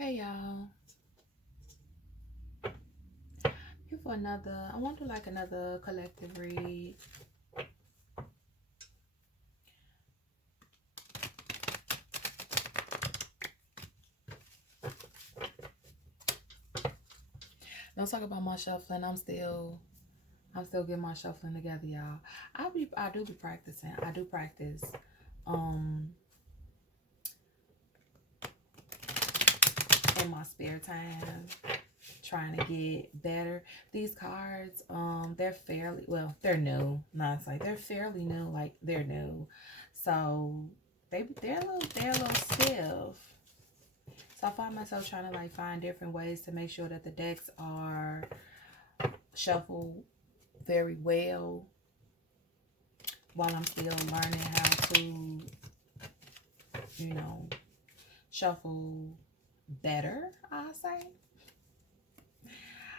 Hey y'all, here for another. I want to do like another collective read. Don't talk about my shuffling. I'm still getting my shuffling together, y'all. I do be practicing. I do practice, um, in my spare time, trying to get better. These cards, they're fairly well. They're new. Not like they're fairly new. Like they're new, so they're a little stiff. So I find myself trying to like find different ways to make sure that the decks are shuffled very well while I'm still learning how to, you know, shuffle better, I'll say.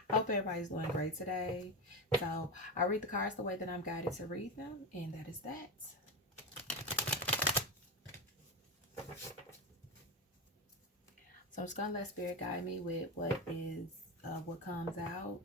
I hope everybody's doing great today. So I read the cards the way that I'm guided to read them, and that is that. So I'm just gonna let spirit guide me with what comes out.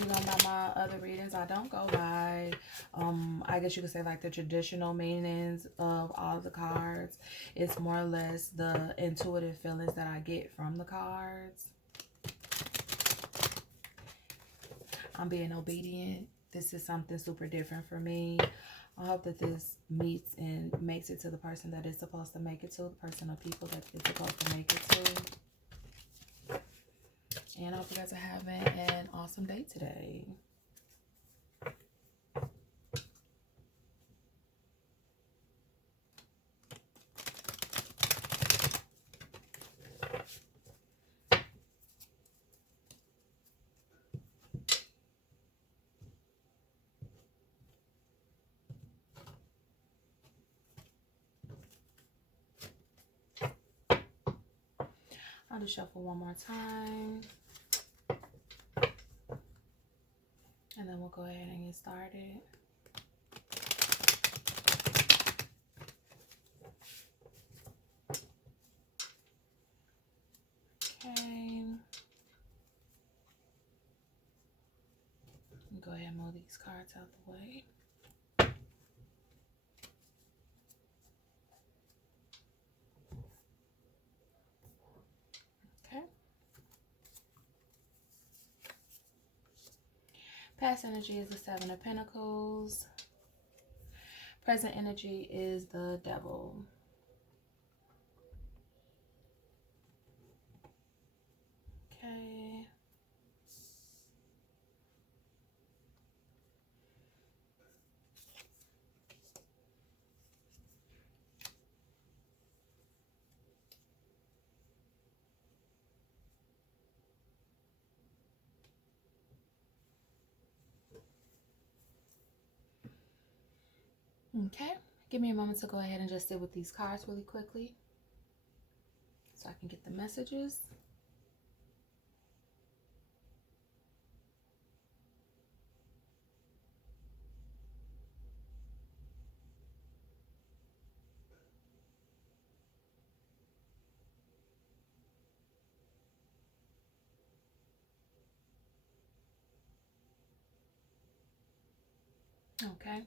You know, by my other readings, I don't go by, I guess you could say like the traditional meanings of all of the cards. It's more or less the intuitive feelings that I get from the cards. I'm being obedient. This is something super different for me. I hope that this meets and makes it to the person that is supposed to make it to, the person or people that is supposed to make it to. And I hope you guys are having an awesome day today. I'll just shuffle one more time. And then we'll go ahead and get started. Okay. Go ahead and move these cards out the way. Okay. Past energy is the Seven of Pentacles. Present energy is the Devil. Okay. Okay. Give me a moment to go ahead and just sit with these cards really quickly so I can get the messages. Okay.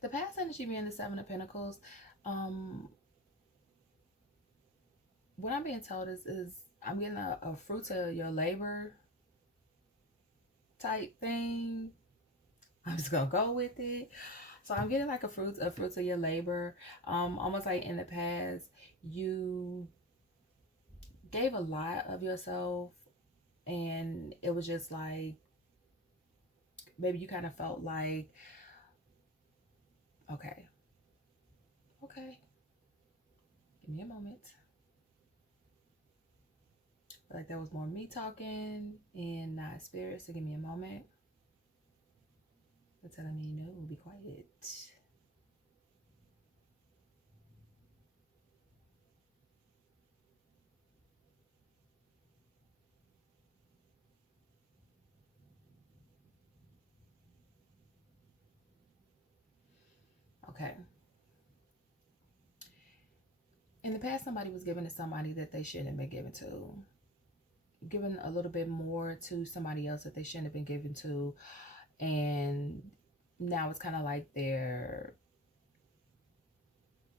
The past energy being the Seven of Pentacles, what I'm being told is I'm getting a fruit of your labor type thing. I'm just gonna go with it. So I'm getting like a fruit of your labor. Almost like in the past, you gave a lot of yourself, and it was just like maybe you kind of felt like, okay, okay, give me a moment. Like there was more me talking and not spirit. So give me a moment. They're telling me no, be quiet. Okay. In the past, somebody was given to somebody that they shouldn't have been given to. Given a little bit more to somebody else that they shouldn't have been given to. And now it's kind of like they're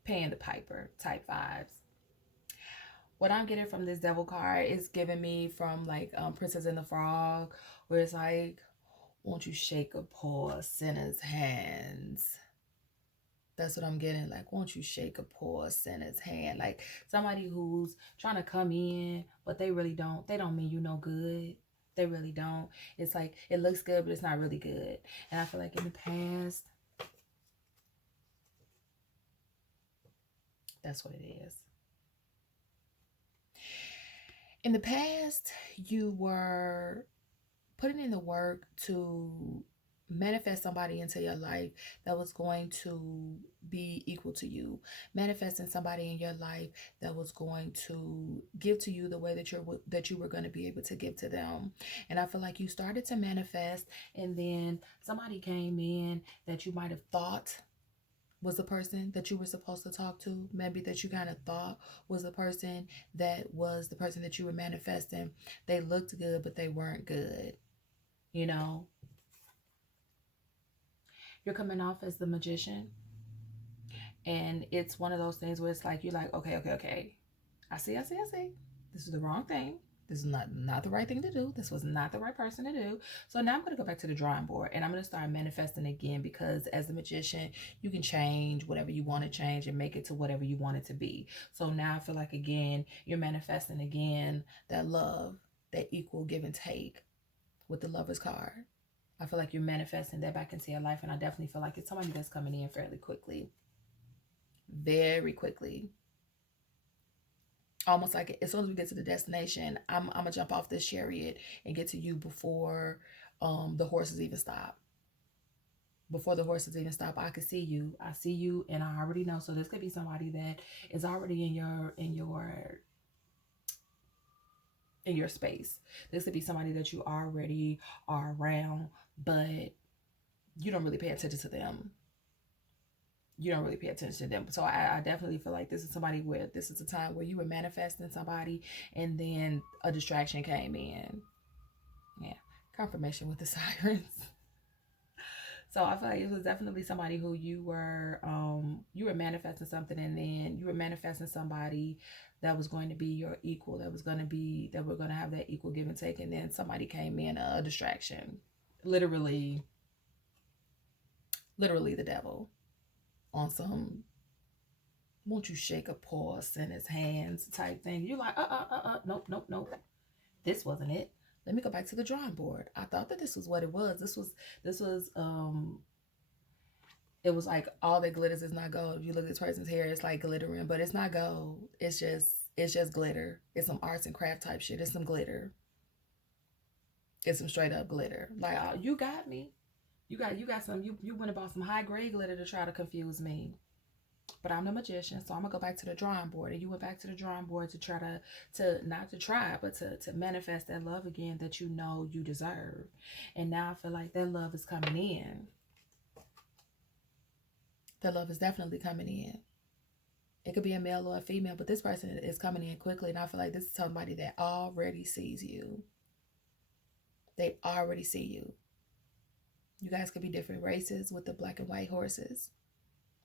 paying the piper type vibes. What I'm getting from this devil card is giving me from like Princess and the Frog, where it's like, won't you shake a poor sinner's hands? That's what I'm getting. Like, won't you shake a poor sinner's hand? Like somebody who's trying to come in, but they really don't. They don't mean you no good. They really don't. It's like it looks good, but it's not really good. And I feel like in the past, that's what it is. In the past, you were putting in the work to manifest somebody into your life that was going to be equal to you, manifesting somebody in your life that was going to give to you the way that you were going to be able to give to them. And I feel like you started to manifest, and then somebody came in that you might have thought was the person that you were supposed to talk to, maybe that you kind of thought was the person that you were manifesting. They looked good, but they weren't good. You know, you're coming off as the magician, and it's one of those things where it's like, you're like, okay. I see. This is the wrong thing. This is not the right thing to do. This was not the right person to do. So now I'm going to go back to the drawing board, and I'm going to start manifesting again, because as a magician, you can change whatever you want to change and make it to whatever you want it to be. So now I feel like, again, you're manifesting again that love, that equal give and take with the Lover's card. I feel like you're manifesting that back into your life, and I definitely feel like it's somebody that's coming in fairly quickly. Very quickly. Almost like as soon as we get to the destination, I'm gonna jump off this chariot and get to you before the horses even stop. Before the horses even stop, I could see you. I see you, and I already know. So this could be somebody that is already in your space. This could be somebody that you already are around, but you don't really pay attention to them. You don't really pay attention to them. So I definitely feel like this is somebody where this is a time where you were manifesting somebody, and then a distraction came in. Yeah. Confirmation with the sirens. So I feel like it was definitely somebody who you were manifesting something, and then you were manifesting somebody that was going to be your equal, that we're going to have that equal give and take, and then somebody came in, a distraction. Literally the devil on some won't you shake a poor sinner's hands type thing. You're like, nope. This wasn't it. Let me go back to the drawing board. I thought that this was what it was. This was it was like all that glitters is not gold. If you look at this person's hair, it's like glittering, but it's not gold. It's just glitter. It's some arts and craft type shit. It's some glitter. It's some straight up glitter. Like, oh, you got me. You got some. You went about some high grade glitter to try to confuse me. But I'm the magician, so I'm gonna go back to the drawing board. And you went back to the drawing board to try to not to try, but to manifest that love again that you know you deserve. And now I feel like that love is coming in. That love is definitely coming in. It could be a male or a female, but this person is coming in quickly. And I feel like this is somebody that already sees you. They already see you. You guys could be different races with the black and white horses.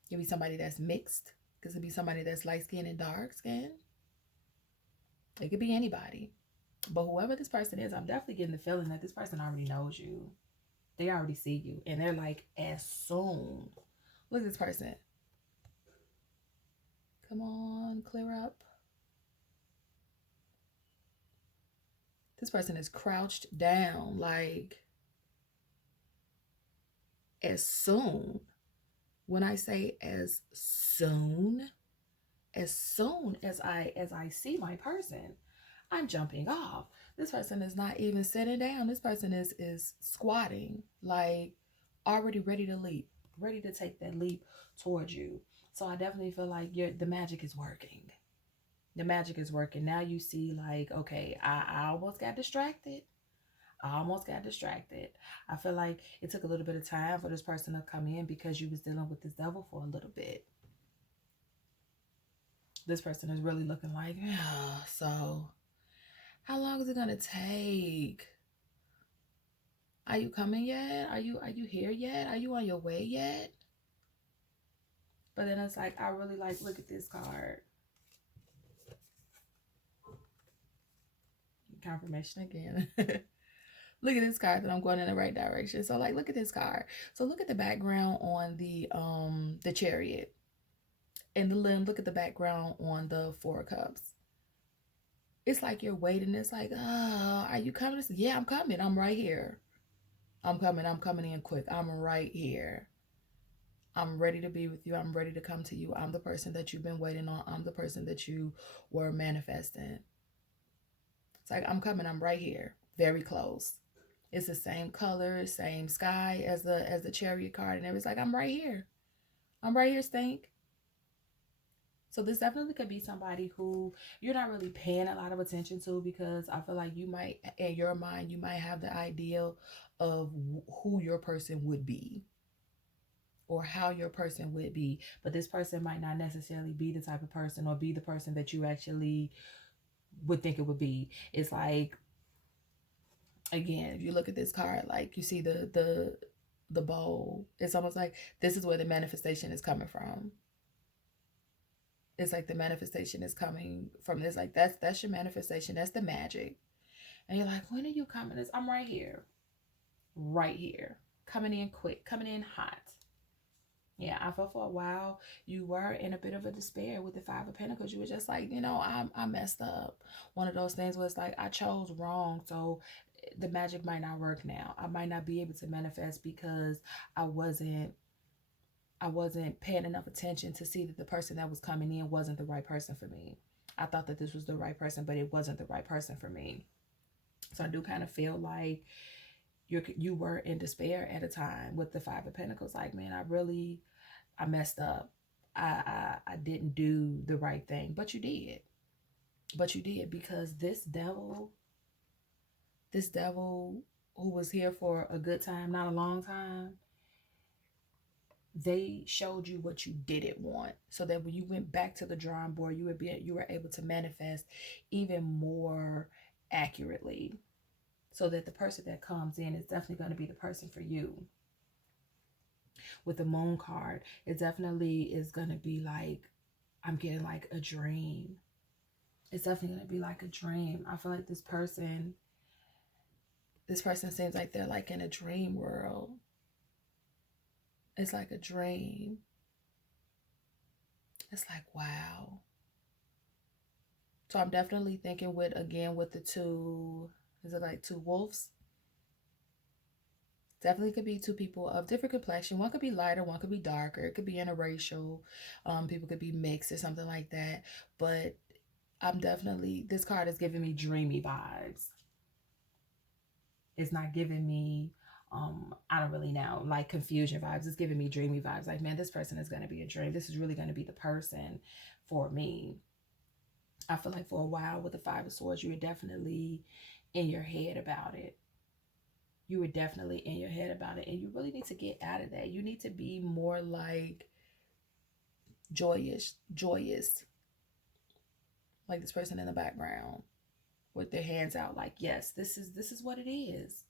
It could be somebody that's mixed. It could be somebody that's light skinned and dark skinned. It could be anybody. But whoever this person is, I'm definitely getting the feeling that this person already knows you. They already see you. And they're like, as soon. Look at this person. Come on, clear up. This person is crouched down, like, as soon. When I say as soon as I see my person, I'm jumping off. This person is not even sitting down. This person is squatting, like already ready to leap, ready to take that leap towards you. So I definitely feel like the magic is working. The magic is working. Now you see, like, okay, I almost got distracted. I almost got distracted. I feel like it took a little bit of time for this person to come in because you was dealing with this devil for a little bit. This person is really looking like, yeah, so how long is it gonna take? Are you coming yet? Are you here yet? Are you on your way yet? But then it's like, I really like, look at this card. Confirmation again. Look at this card that I'm going in the right direction. So like, look at this card. So look at the background on the Chariot. And then look at the background on the Four of Cups. It's like you're waiting. It's like, oh, are you coming? Yeah, I'm coming. I'm right here. I'm coming. I'm coming in quick. I'm right here. I'm ready to be with you. I'm ready to come to you. I'm the person that you've been waiting on. I'm the person that you were manifesting. It's like, I'm coming. I'm right here. Very close. It's the same color, same sky as the Chariot card. And it was like, I'm right here. I'm right here, Stink. So this definitely could be somebody who you're not really paying a lot of attention to, because I feel like you might, in your mind, you might have the ideal of who your person would be or how your person would be. But this person might not necessarily be the type of person or be the person that you actually would think it would be. It's like, again, if you look at this card, like you see the bowl, it's almost like this is where the manifestation is coming from. It's like the manifestation is coming from this. Like that's your manifestation. That's the magic. And you're like, when are you coming? I'm right here. Right here. Coming in quick. Coming in hot. Yeah, I felt for a while you were in a bit of a despair with the Five of Pentacles. You were just like, I messed up. One of those things was like, I chose wrong. So the magic might not work now. I might not be able to manifest because I wasn't paying enough attention to see that the person that was coming in wasn't the right person for me. I thought that this was the right person, but it wasn't the right person for me. So I do kind of feel like you were in despair at a time with the Five of Pentacles. Like, man, I messed up. I didn't do the right thing, but you did. But you did, because this devil who was here for a good time, not a long time, they showed you what you didn't want, so that when you went back to the drawing board, you were able to manifest even more accurately, so that the person that comes in is definitely going to be the person for you. With the Moon card, it definitely is going to be like, I'm getting like a dream. It's definitely going to be like a dream. I feel like this person seems like they're like in a dream world. It's like a dream. It's like, wow. So I'm definitely thinking with the two, is it like two wolves? Definitely could be two people of different complexion. One could be lighter, one could be darker. It could be interracial. People could be mixed or something like that. But this card is giving me dreamy vibes. It's not giving me, I don't really know, like confusion vibes. It's giving me dreamy vibes. Like, man, this person is going to be a dream. This is really going to be the person for me. I feel like for a while with the Five of Swords, you were definitely in your head about it. You were definitely in your head about it. And you really need to get out of that. You need to be more like joyous. Like this person in the background with their hands out, like, yes, this is what it is.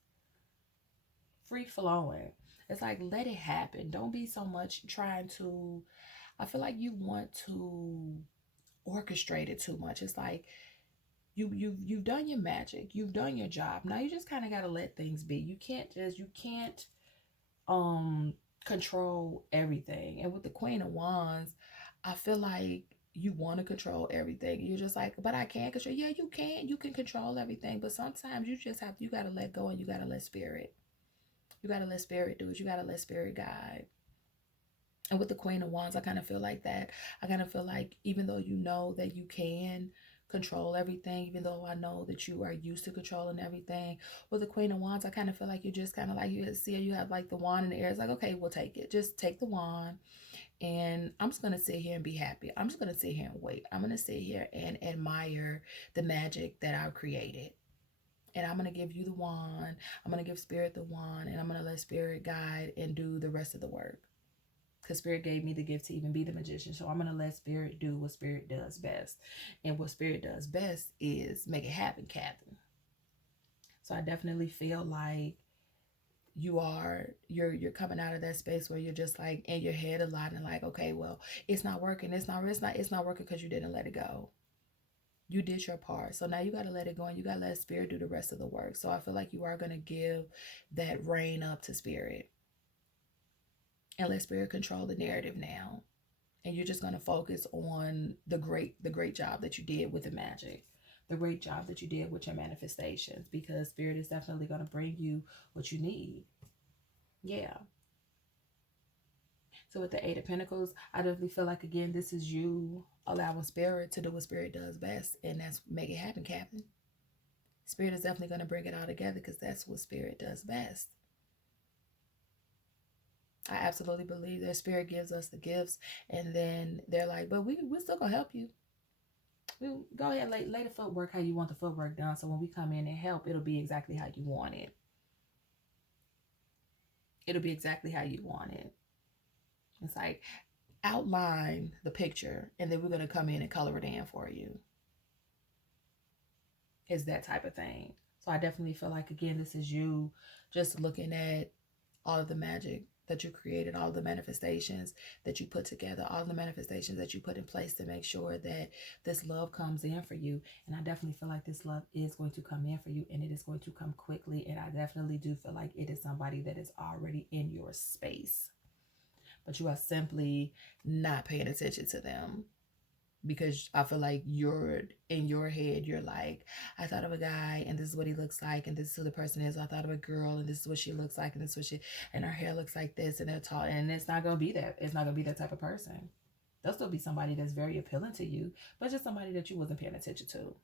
Free flowing. It's like, let it happen. Don't be so much trying to, I feel like you want to orchestrate it too much. It's like you've done your magic. You've done your job. Now you just kind of got to let things be. You can't control everything. And with the Queen of Wands, I feel like you want to control everything. You're just like, but I can't control. Yeah, you can. You can control everything. But sometimes you got to let go, and you got to let spirit. You got to let spirit do it. You got to let spirit guide. And with the Queen of Wands, I kind of feel like that. I kind of feel like, even though you know that you can control everything, even though I know that you are used to controlling everything, with the Queen of Wands, I kind of feel like you just kind of like, you have like the wand in the air. It's like, okay, we'll take it. Just take the wand. And I'm just going to sit here and be happy. I'm just going to sit here and wait. I'm going to sit here and admire the magic that I've created. and I'm going to give you the wand. I'm going to give Spirit the wand, and I'm going to let Spirit guide and do the rest of the work. Because Spirit gave me the gift to even be the magician. So I'm going to let Spirit do what Spirit does best. And what Spirit does best is make it happen, Captain. So I definitely feel like you're coming out of that space where you're just like in your head a lot and like, okay, well, it's not working. It's not working because you didn't let it go. You did your part. So now you got to let it go and you got to let Spirit do the rest of the work. So I feel like you are going to give that reign up to Spirit and let Spirit control the narrative now. And you're just going to focus on the great job that you did with the magic, the great job that you did with your manifestations, because Spirit is definitely going to bring you what you need. Yeah. So with the Eight of Pentacles, I definitely feel like, again, this is you allowing Spirit to do what Spirit does best, and that's make it happen, Captain. Spirit is definitely going to bring it all together because that's what Spirit does best. I absolutely believe that Spirit gives us the gifts, and then they're like, but we're still going to help you. We'll go ahead and lay the footwork how you want the footwork done, so when we come in and help, it'll be exactly how you want it. It'll be exactly how you want it. It's like, outline the picture, and then we're going to come in and color it in for you. It's that type of thing. So I definitely feel like, again, this is you just looking at all of the magic that you created, all the manifestations that you put together, all the manifestations that you put in place to make sure that this love comes in for you. And I definitely feel like this love is going to come in for you, and it is going to come quickly. And I definitely do feel like it is somebody that is already in your space, but you are simply not paying attention to them. Because I feel like you're in your head, you're like, I thought of a guy and this is what he looks like, and this is who the person is. I thought of a girl and this is what she looks like, and this is what she, and her hair looks like this, and they're tall, and it's not gonna be that. It's not gonna be that type of person. They'll still be somebody that's very appealing to you, but just somebody that you wasn't paying attention to.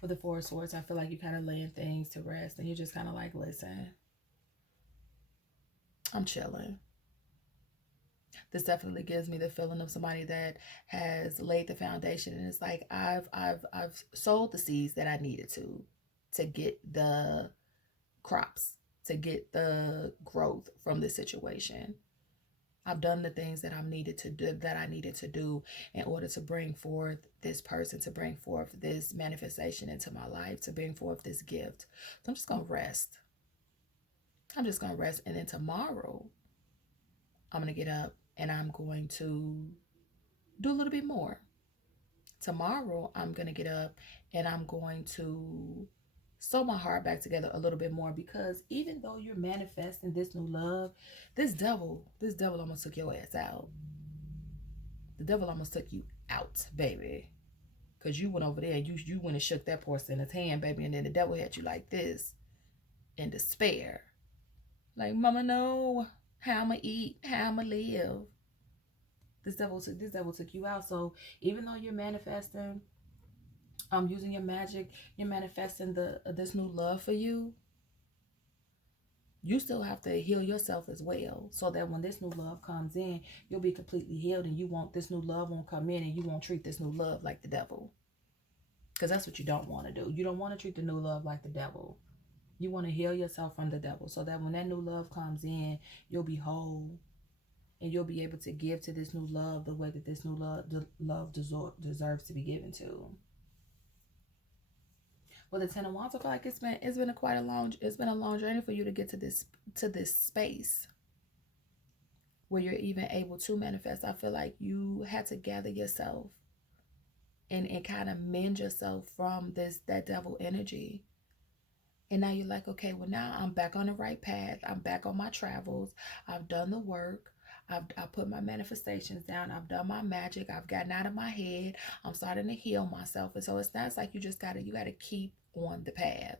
For the Four of Swords, I feel like you kind of laying things to rest, and you're just kind of like, listen, I'm chilling. This definitely gives me the feeling of somebody that has laid the foundation, and it's like I've sowed the seeds that I needed to get the crops, to get the growth from this situation. I've done the things that I needed to do in order to bring forth this person, to bring forth this manifestation into my life, to bring forth this gift. So I'm just gonna rest. I'm just gonna rest, and then tomorrow I'm gonna get up and I'm going to do a little bit more. Tomorrow, I'm going to get up and I'm going to sew my heart back together a little bit more, because even though you're manifesting this new love, this devil almost took your ass out. The devil almost took you out, baby. Because you went over there and you went and shook that person in his hand, baby, and then the devil had you like this in despair. Like, mama, no, how I'ma eat, how I'ma live. This devil took you out. So even though you're manifesting, using your magic, you're manifesting this new love for you. You still have to heal yourself as well, so that when this new love comes in, you'll be completely healed, and this new love won't come in, and you won't treat this new love like the devil. Because that's what you don't want to do. You don't want to treat the new love like the devil. You want to heal yourself from the devil, so that when that new love comes in, you'll be whole. And you'll be able to give to this new love the way that this new love deserves to be given to. Well, the Ten of Wands, I feel like it's been a long journey for you to get to this space where you're even able to manifest. I feel like you had to gather yourself and kind of mend yourself from that devil energy. And now you're like, okay, well, now I'm back on the right path. I'm back on my travels. I've done the work. I put my manifestations down. I've done my magic. I've gotten out of my head. I'm starting to heal myself. And so it's not like you gotta keep on the path.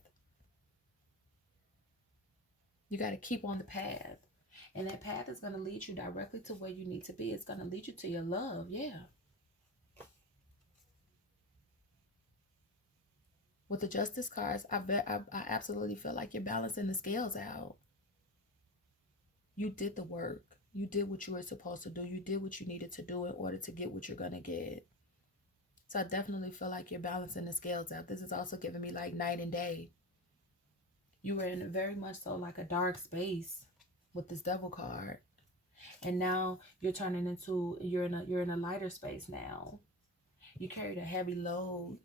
You got to keep on the path. And that path is going to lead you directly to where you need to be. It's going to lead you to your love. Yeah. With the Justice cards, I absolutely feel like you're balancing the scales out. You did the work. You did what you were supposed to do. You did what you needed to do in order to get what you're going to get. So I definitely feel like you're balancing the scales out. This is also giving me like night and day. You were in very much so like a dark space with this devil card. And now you're turning into you're in a lighter space now. You carried a heavy load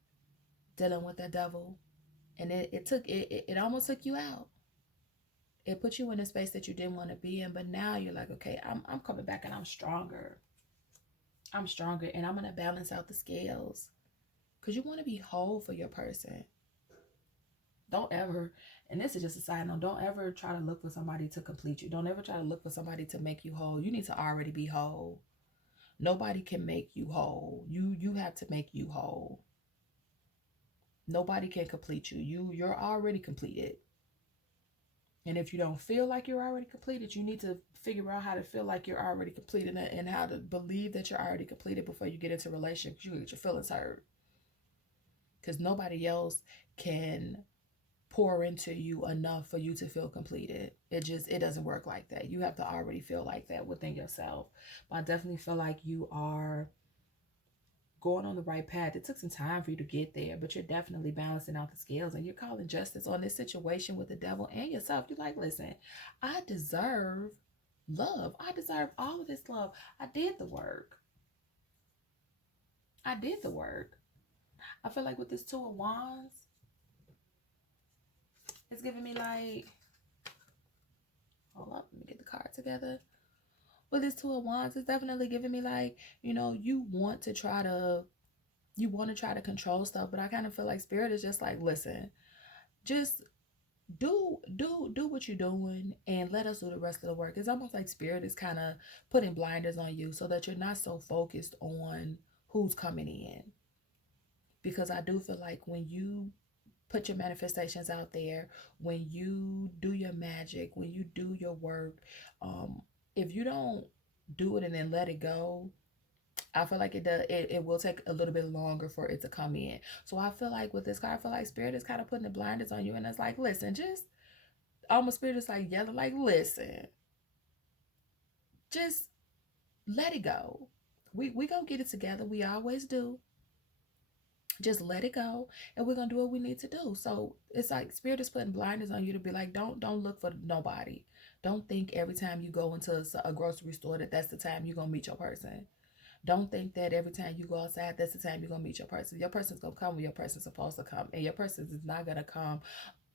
dealing with that devil. And it almost took you out. It put you in a space that you didn't want to be in, but now you're like, okay, I'm coming back and I'm stronger. I'm stronger and I'm gonna balance out the scales. Because you want to be whole for your person. Don't ever, and this is just a side note, don't ever try to look for somebody to complete you. Don't ever try to look for somebody to make you whole. You need to already be whole. Nobody can make you whole. You have to make you whole. Nobody can complete you. You're already completed. And if you don't feel like you're already completed, you need to figure out how to feel like you're already completed and how to believe that you're already completed before you get into a relationship. You get your feelings hurt. Because nobody else can pour into you enough for you to feel completed. It doesn't work like that. You have to already feel like that within yourself. But I definitely feel like you are going on the right path. It took some time for you to get there, but you're definitely balancing out the scales and you're calling justice on this situation with the devil and yourself. You're like, listen, I deserve love. I deserve all of this love. I did the work. I did the work. I feel like with this Two of Wands, it's giving me like, hold up, let me get the card together. With this Two of Wands, it's definitely giving me like, you want to try to control stuff, but I kind of feel like Spirit is just like, listen, just do what you're doing and let us do the rest of the work. It's almost like Spirit is kind of putting blinders on you so that you're not so focused on who's coming in. Because I do feel like when you put your manifestations out there, when you do your magic, when you do your work, if you don't do it and then let it go, I feel like it will take a little bit longer for it to come in. So I feel like with this card, I feel like Spirit is kind of putting the blinders on you, and it's like, listen, just almost Spirit is like yelling, like, listen, just let it go. We gonna get it together. We always do. Just let it go, and we're gonna do what we need to do. So it's like Spirit is putting blinders on you to be like, don't look for nobody. Don't think every time you go into a grocery store that's the time you're gonna meet your person. Don't think that every time you go outside, that's the time you're going to meet your person. Your person's going to come when your person's supposed to come. And your person is not going to come,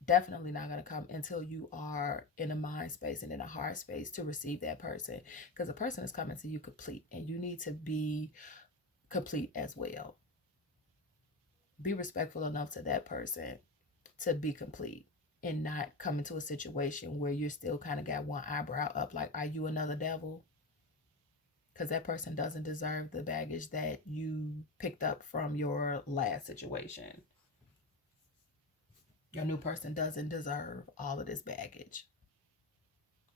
definitely not going to come until you are in a mind space and in a heart space to receive that person. Because the person is coming to you complete, and you need to be complete as well. Be respectful enough to that person to be complete and not come into a situation where you're still kind of got one eyebrow up. Like, are you another devil? Because that person doesn't deserve the baggage that you picked up from your last situation. Your new person doesn't deserve all of this baggage.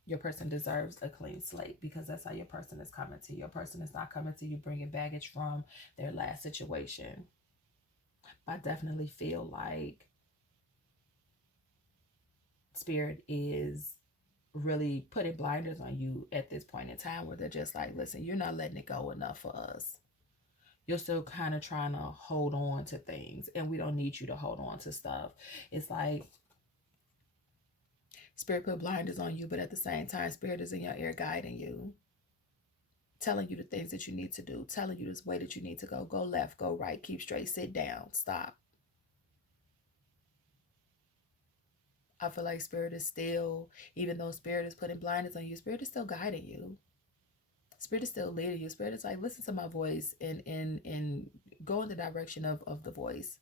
Your person deserves a clean slate, because that's how your person is coming to you. Your person is not coming to you bringing baggage from their last situation. I definitely feel like Spirit is really putting blinders on you at this point in time, where they're just like, listen, you're not letting it go enough for us. You're still kind of trying to hold on to things, and we don't need you to hold on to stuff. It's like Spirit put blinders on you, but at the same time, Spirit is in your ear guiding you, telling you the things that you need to do, telling you this way that you need to go. Go left, go right, keep straight, sit down, stop. I feel like Spirit is still, even though Spirit is putting blinders on you, Spirit is still guiding you. Spirit is still leading you. Spirit is like, listen to my voice and go in the direction of the voice.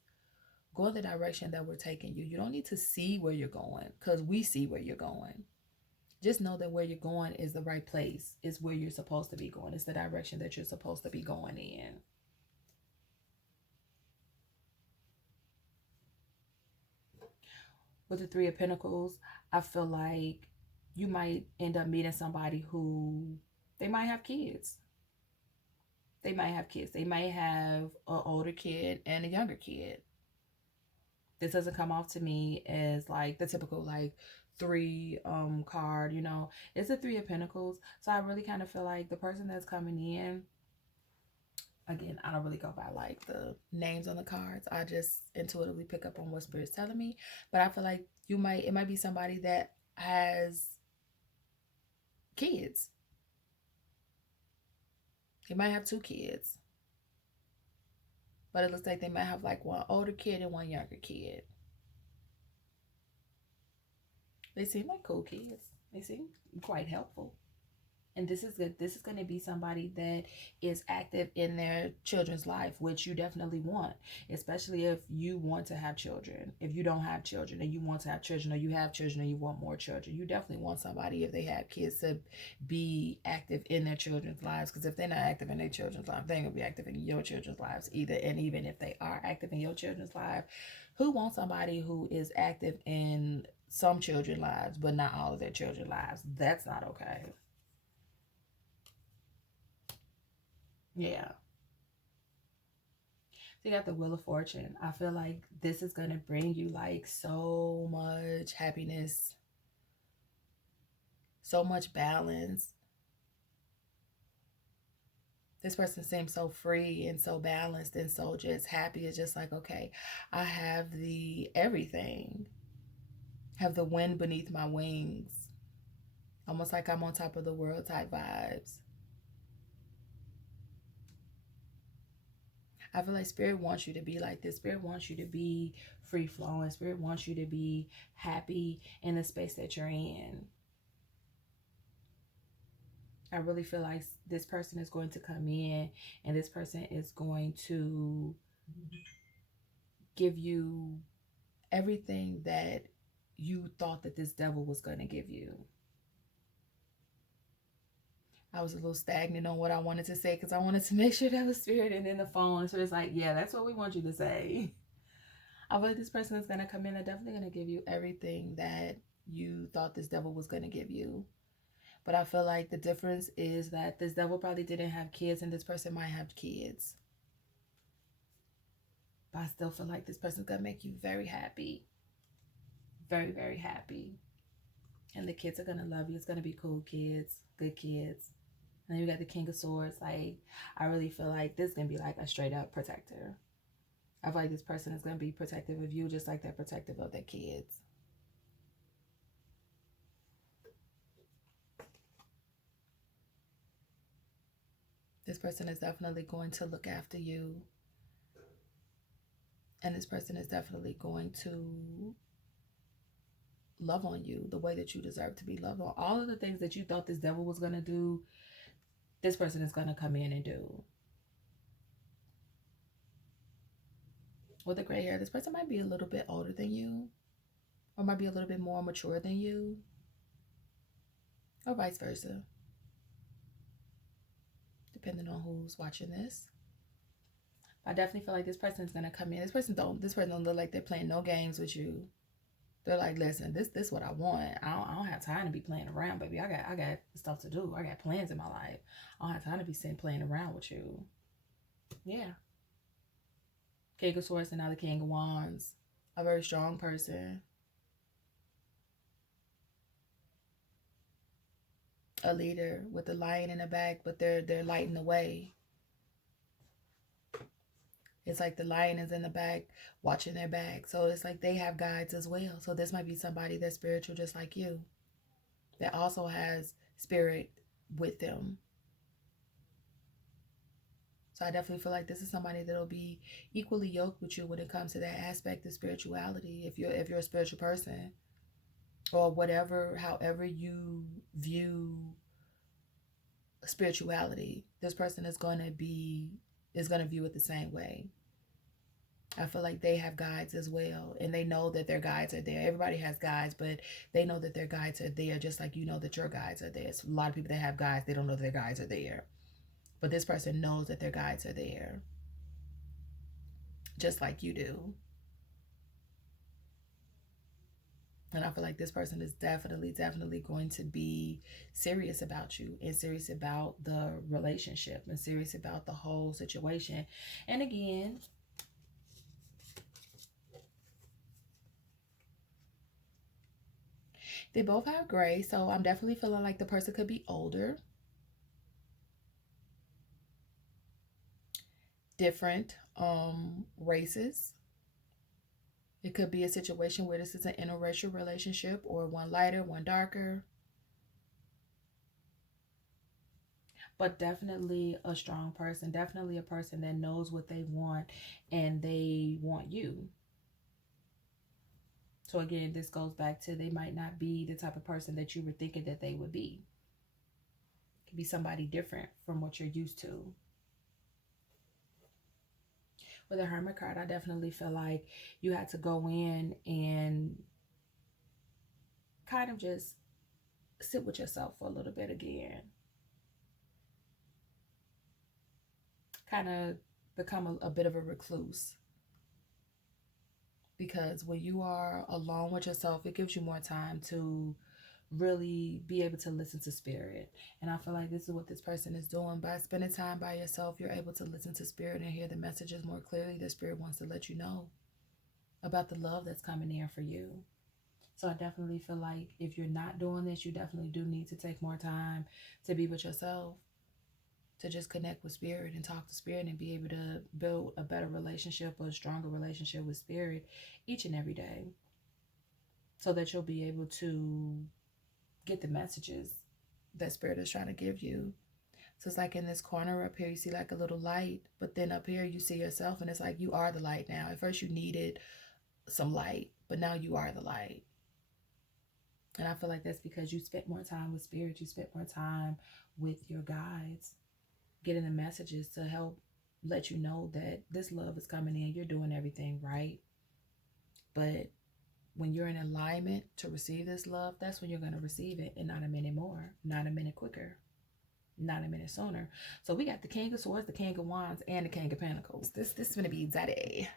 Go in the direction that we're taking you. You don't need to see where you're going, because we see where you're going. Just know that where you're going is the right place. It's where you're supposed to be going. It's the direction that you're supposed to be going in. With the Three of Pentacles, I feel like you might end up meeting somebody who, they might have kids. They might have kids. They might have an older kid and a younger kid. This doesn't come off to me as like the typical like three card, it's the Three of Pentacles. So I really kind of feel like the person that's coming in, Again, I don't really go by like the names on the cards. I just intuitively pick up on what Spirit's telling me. But I feel like it might be somebody that has kids. They might have 2 kids. But it looks like they might have like one older kid and one younger kid. They seem like cool kids. They seem quite helpful. And this is good. This is going to be somebody that is active in their children's life, which you definitely want, especially if you want to have children. If you don't have children and you want to have children, or you have children and you want more children, you definitely want somebody, if they have kids, to be active in their children's lives. Because if they're not active in their children's lives, they ain't going to be active in your children's lives either. And even if they are active in your children's life, who wants somebody who is active in some children's lives but not all of their children's lives? That's not okay. Yeah. So you got the Wheel of Fortune. I feel like this is going to bring you like so much happiness, so much balance. This person seems so free and so balanced and so just happy. It's just like, okay, I have the everything. Have the wind beneath my wings. Almost like I'm on top of the world type vibes. I feel like Spirit wants you to be like this. Spirit wants you to be free flowing. Spirit wants you to be happy in the space that you're in. I really feel like this person is going to come in and this person is going to give you everything that you thought that this devil was going to give you. I was a little stagnant on what I wanted to say because I wanted to make sure that was Spirit and then the phone. So it's like, yeah, that's what we want you to say. I feel like this person is going to come in and definitely going to give you everything that you thought this devil was going to give you. But I feel like the difference is that this devil probably didn't have kids and this person might have kids. But I still feel like this person's going to make you very happy. Very, very happy. And the kids are going to love you. It's going to be cool kids, good kids. And then you got the King of Swords. Like, I really feel like this is going to be like a straight up protector. I feel like this person is going to be protective of you just like they're protective of their kids. This person is definitely going to look after you. And this person is definitely going to love on you the way that you deserve to be loved on. All of the things that you thought this devil was going to do, this person is going to come in and do. With the gray hair, this person might be a little bit older than you, or might be a little bit more mature than you, or vice versa, depending on who's watching this. I definitely feel like this person is going to come in. This person don't look like they're playing no games with you. They're like, listen, this what I want. I don't have time to be playing around, baby. I got stuff to do. I got plans in my life. I don't have time to be sitting playing around with you. Yeah. King of Swords and now the King of Wands. A very strong person. A leader with the lion in the back, but they're lighting the way. It's like the lion is in the back watching their back. So it's like they have guides as well. So this might be somebody that's spiritual just like you, that also has spirit with them. So I definitely feel like this is somebody that'll be equally yoked with you when it comes to that aspect of spirituality. If you're a spiritual person, or whatever, however you view spirituality, this person is going to view it the same way. I feel like they have guides as well, and they know that their guides are there. Everybody has guides, but they know that their guides are there, just like you know that your guides are there. So a lot of people that have guides, they don't know that their guides are there. But this person knows that their guides are there, just like you do. And I feel like this person is definitely going to be serious about you, and serious about the relationship, and serious about the whole situation. And again, they both have gray, so I'm definitely feeling like the person could be older. different races. It could be a situation where this is an interracial relationship, or one lighter, one darker. But definitely a strong person, definitely a person that knows what they want and they want you. So again, this goes back to they might not be the type of person that you were thinking that they would be. It could be somebody different from what you're used to. With a Hermit card, I definitely feel like you had to go in and kind of just sit with yourself for a little bit again. Kind of become a bit of a recluse. Because when you are alone with yourself, it gives you more time to really be able to listen to spirit. And I feel like this is what this person is doing. By spending time by yourself, you're able to listen to spirit and hear the messages more clearly. The spirit wants to let you know about the love that's coming in for you. So I definitely feel like if you're not doing this, you definitely do need to take more time to be with yourself, to just connect with spirit and talk to spirit and be able to build a better relationship or a stronger relationship with spirit each and every day, so that you'll be able to get the messages that spirit is trying to give you. So it's like in this corner up here, you see like a little light, but then up here you see yourself, and it's like you are the light now. At first you needed some light, but now you are the light. And I feel like that's because you spent more time with spirit, you spent more time with your guides, getting the messages to help let you know that this love is coming in, you're doing everything right. But when you're in alignment to receive this love, that's when you're going to receive it, and not a minute more, not a minute quicker, not a minute sooner. So we got the King of Swords, the King of Wands, and the King of Pentacles. This is going to be daddy.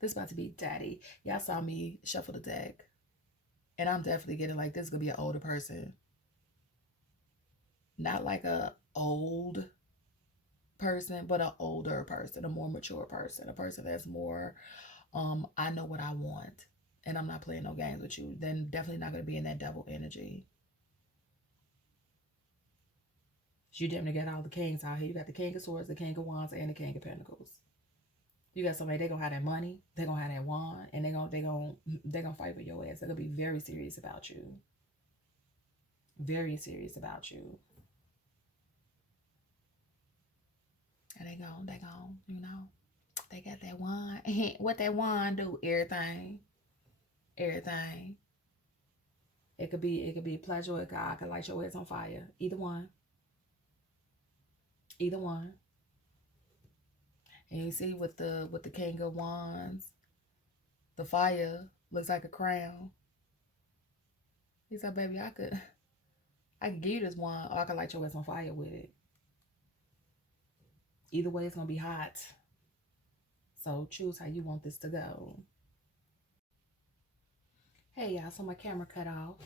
This is about to be daddy. Y'all saw me shuffle the deck, and I'm definitely getting like this is going to be an older person. Not like a old person, but an older person, a more mature person, a person that's more, I know what I want, and I'm not playing no games with you. Then definitely not going to be in that devil energy. You definitely got all the kings out here. You got the King of Swords, the King of Wands, and the King of Pentacles. You got somebody, they're gonna have that money, they're gonna have that wand, and they're gonna fight for your ass. They're gonna be very serious about you. Very serious about you. And they gon', you know, they got that wand. What that wand do? Everything. Everything. It could be a pleasure, or God could light your ass on fire. Either one. Either one. And you see with the King of Wands, the fire looks like a crown. He said, baby, I could give you this wand, or I could light your ass on fire with it. Either way, it's gonna be hot. So choose how you want this to go. Hey y'all, so my camera cut off.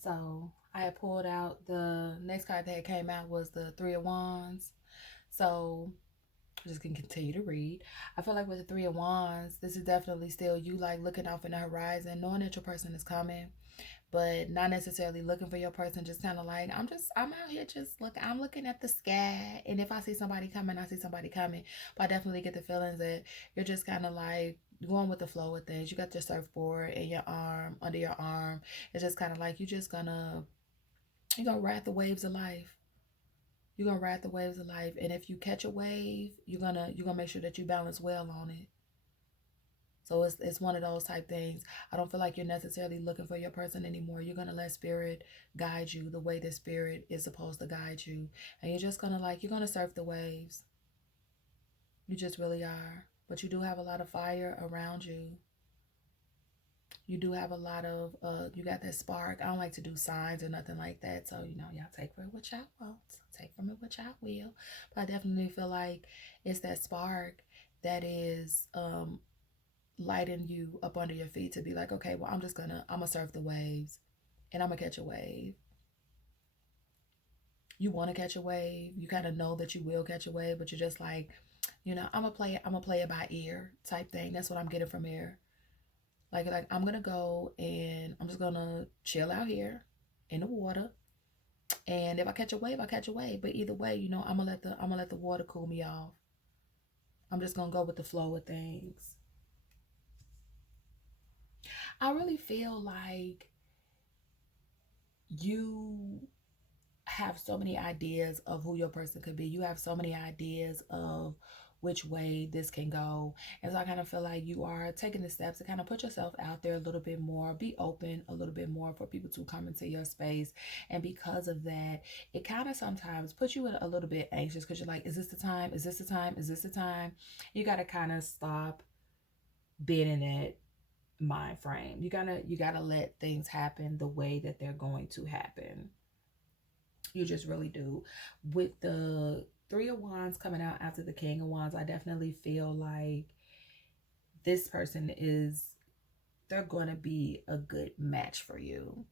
So I had pulled out, the next card that came out was the Three of Wands. So I'm just gonna continue to read. I feel like with the Three of Wands, this is definitely still you like looking off in the horizon, knowing that your person is coming, but not necessarily looking for your person. Just kind of like, I'm out here just looking. I'm looking at the sky, and if I see somebody coming, I see somebody coming. But I definitely get the feelings that you're just kind of like going with the flow with things. You got your surfboard in your arm, under your arm. It's just kind of like you're gonna ride the waves of life. You're gonna ride the waves of life, and if you catch a wave, you're gonna make sure that you balance well on it. So it's one of those type things. I don't feel like you're necessarily looking for your person anymore. You're going to let spirit guide you the way the spirit is supposed to guide you. And you're just going to you're going to surf the waves. You just really are. But you do have a lot of fire around you. You do have a lot of, you got that spark. I don't like to do signs or nothing like that. So, y'all take from it what y'all want. Take from it what y'all will. But I definitely feel like it's that spark that is, lighten you up under your feet to be like, okay, well, I'm gonna surf the waves, and I'm gonna catch a wave. You want to catch a wave. You kind of know that you will catch a wave, but you're just like, I'm gonna play it by ear type thing. That's what I'm getting from here. Like I'm gonna go and I'm just gonna chill out here in the water. And if I catch a wave, I catch a wave. But either way, you know, I'm gonna let the water cool me off. I'm just gonna go with the flow of things. I really feel like you have so many ideas of who your person could be. You have so many ideas of which way this can go. And so I kind of feel like you are taking the steps to kind of put yourself out there a little bit more, be open a little bit more for people to come into your space. And because of that, it kind of sometimes puts you in a little bit anxious because you're like, is this the time? Is this the time? Is this the time? You got to kind of stop being in that mind frame. You gotta let things happen the way that they're going to happen. You just really do. With the Three of Wands coming out after the King of Wands, I definitely feel like this person they're going to be a good match for you.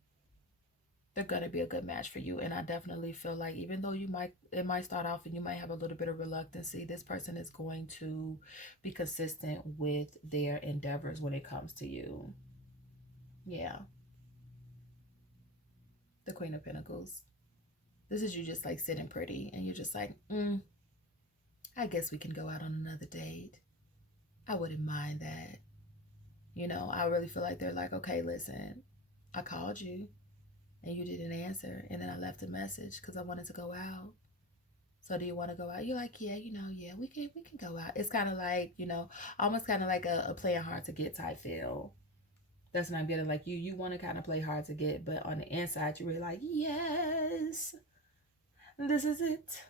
They're going to be a good match for you. And I definitely feel like even though it might start off and you might have a little bit of reluctancy, this person is going to be consistent with their endeavors when it comes to you. Yeah. The Queen of Pentacles. This is you just like sitting pretty and you're just like, I guess we can go out on another date. I wouldn't mind that. You know, I really feel like they're like, okay, listen, I called you and you didn't answer. And then I left a message because I wanted to go out. So do you want to go out? You're like, yeah, yeah, we can go out. It's kind of like, almost kind of like a playing hard to get type feel. That's not good. Like you want to kind of play hard to get, but on the inside, you're really like, yes, this is it.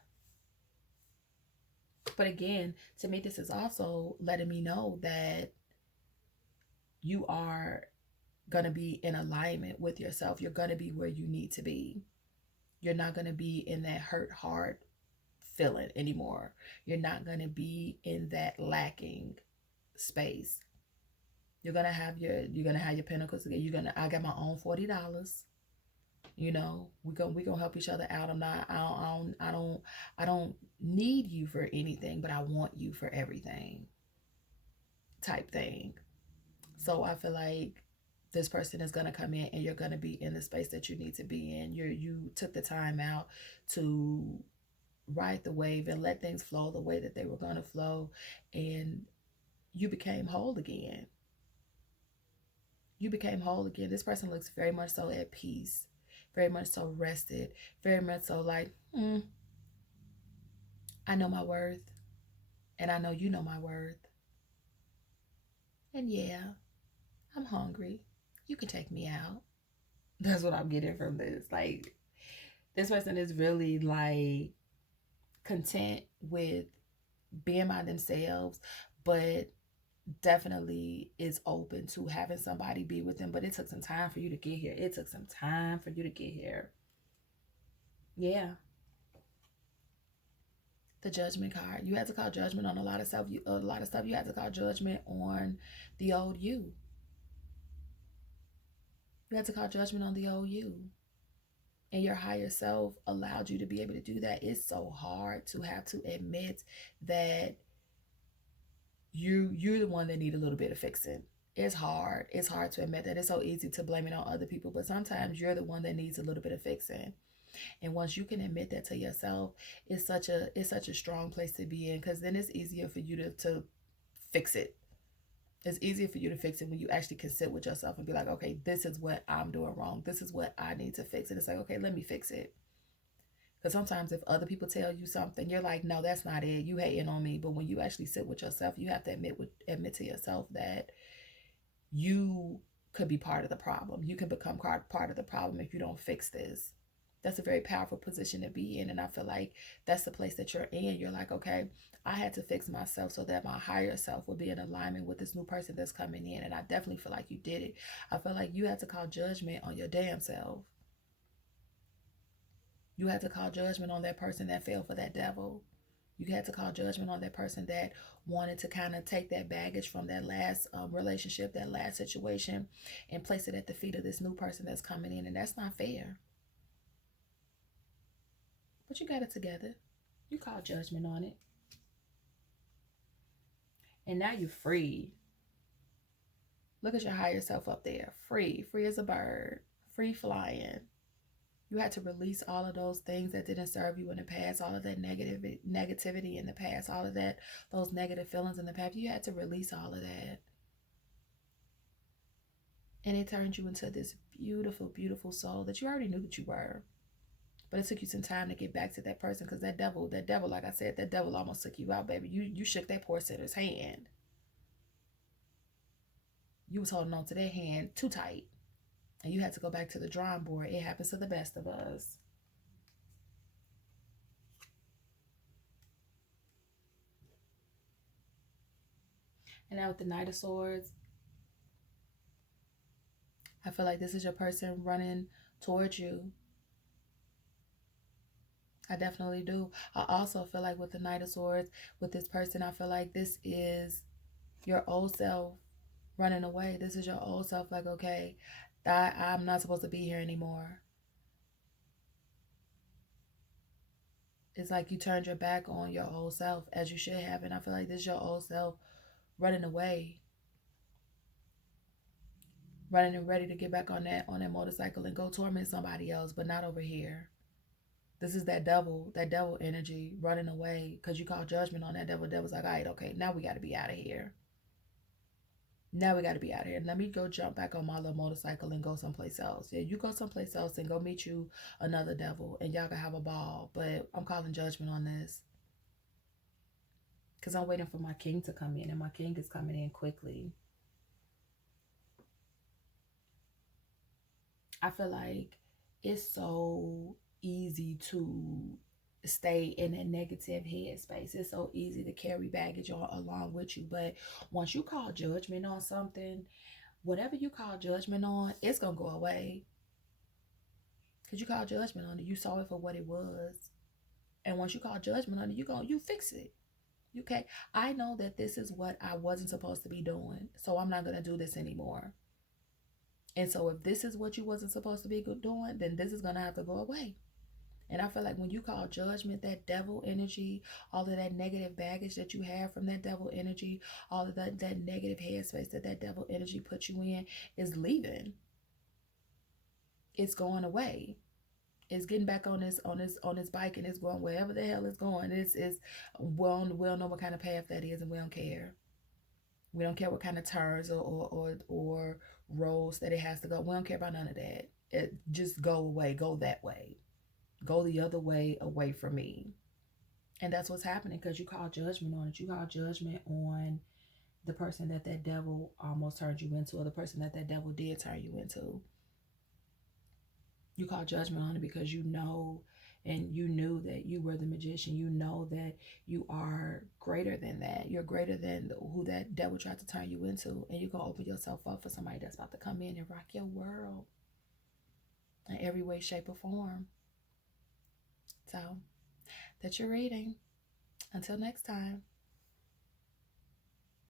But again, to me, this is also letting me know that you are going to be in alignment with yourself. You're going to be where you need to be. You're not going to be in that hurt heart feeling anymore. You're not going to be in that lacking space. You're going to have your pentacles again. I got my own $40. We're gonna help each other out. I don't need you for anything, but I want you for everything type thing. So I feel like this person is gonna come in and you're gonna be in the space that you need to be in. You took the time out to ride the wave and let things flow the way that they were gonna flow, and you became whole again. You became whole again. This person looks very much so at peace, very much so rested, very much so like, I know my worth, and I know you know my worth. And yeah, I'm hungry. You can take me out. That's what I'm getting from this. Like, this person is really like content with being by themselves, but definitely is open to having somebody be with them. But it took some time for you to get here. It took some time for you to get here. Yeah. The Judgment card. You had to call judgment on a lot of stuff. You had to call judgment on the old you. You had to call judgment on the old you. And your higher self allowed you to be able to do that. It's so hard to have to admit that you're the one that need a little bit of fixing. It's hard. It's hard to admit that. It's so easy to blame it on other people, but sometimes you're the one that needs a little bit of fixing. And once you can admit that to yourself, it's such a strong place to be in, because then it's easier for you to fix it. It's easier for you to fix it when you actually can sit with yourself and be like, okay, this is what I'm doing wrong. This is what I need to fix. And it's like, okay, let me fix it. Because sometimes if other people tell you something, you're like, no, that's not it. You hating on me. But when you actually sit with yourself, you have to admit to yourself that you could be part of the problem. You can become part of the problem if you don't fix this. That's a very powerful position to be in. And I feel like that's the place that you're in. You're like, okay, I had to fix myself so that my higher self would be in alignment with this new person that's coming in. And I definitely feel like you did it. I feel like you had to call judgment on your damn self. You had to call judgment on that person that fell for that devil. You had to call judgment on that person that wanted to kind of take that baggage from that last relationship, that last situation, and place it at the feet of this new person that's coming in. And that's not fair. But you got it together. You called judgment on it. And now you're free. Look at your higher self up there. Free as a bird. Free flying. You had to release all of those things that didn't serve you in the past, all of that negativity in the past, all of that, those negative feelings in the past. You had to release all of that. And it turned you into this beautiful, beautiful soul that you already knew that you were. But it took you some time to get back to that person, because that devil, like I said, that devil almost took you out, baby. You shook that poor sinner's hand. You was holding on to that hand too tight. And you had to go back to the drawing board. It happens to the best of us. And now with the Knight of Swords, I feel like this is your person running towards you. I definitely do. I also feel like with the Knight of Swords, with this person, I feel like this is your old self running away. This is your old self like, okay, I'm not supposed to be here anymore. It's like you turned your back on your old self, as you should have. And I feel like this is your old self running away. Running and ready to get back on that motorcycle and go torment somebody else, but not over here. This is that devil energy running away because you call judgment on that devil. Devil's like, all right, okay, now we got to be out of here. Now we got to be out of here. Let me go jump back on my little motorcycle and go someplace else. Yeah, you go someplace else and go meet you another devil and y'all can have a ball. But I'm calling judgment on this because I'm waiting for my king to come in, and my king is coming in quickly. I feel like it's so easy to stay in a negative headspace. It's so easy to carry baggage along with you. But once you call judgment on something, whatever you call judgment on, it's going to go away. Because you call judgment on it. You saw it for what it was. And once you call judgment on it, you fix it. Okay, I know that this is what I wasn't supposed to be doing. So I'm not going to do this anymore. And so if this is what you wasn't supposed to be doing, then this is going to have to go away. And I feel like when you call judgment, that devil energy, all of that negative baggage that you have from that devil energy, all of that negative headspace that devil energy puts you in is leaving. It's going away. It's getting back on his bike, and it's going wherever the hell it's going. We'll know what kind of path that is, and we don't care. We don't care what kind of turns or roads that it has to go. We don't care about none of that. It just go away. Go that way. Go the other way, away from me. And that's what's happening because you call judgment on it. You call judgment on the person that devil almost turned you into, or the person that devil did turn you into. You call judgment on it because you know, and you knew that you were the magician. You know that you are greater than that. You're greater than who that devil tried to turn you into. And you're going to open yourself up for somebody that's about to come in and rock your world in every way, shape, or form. So that's your reading. Until next time.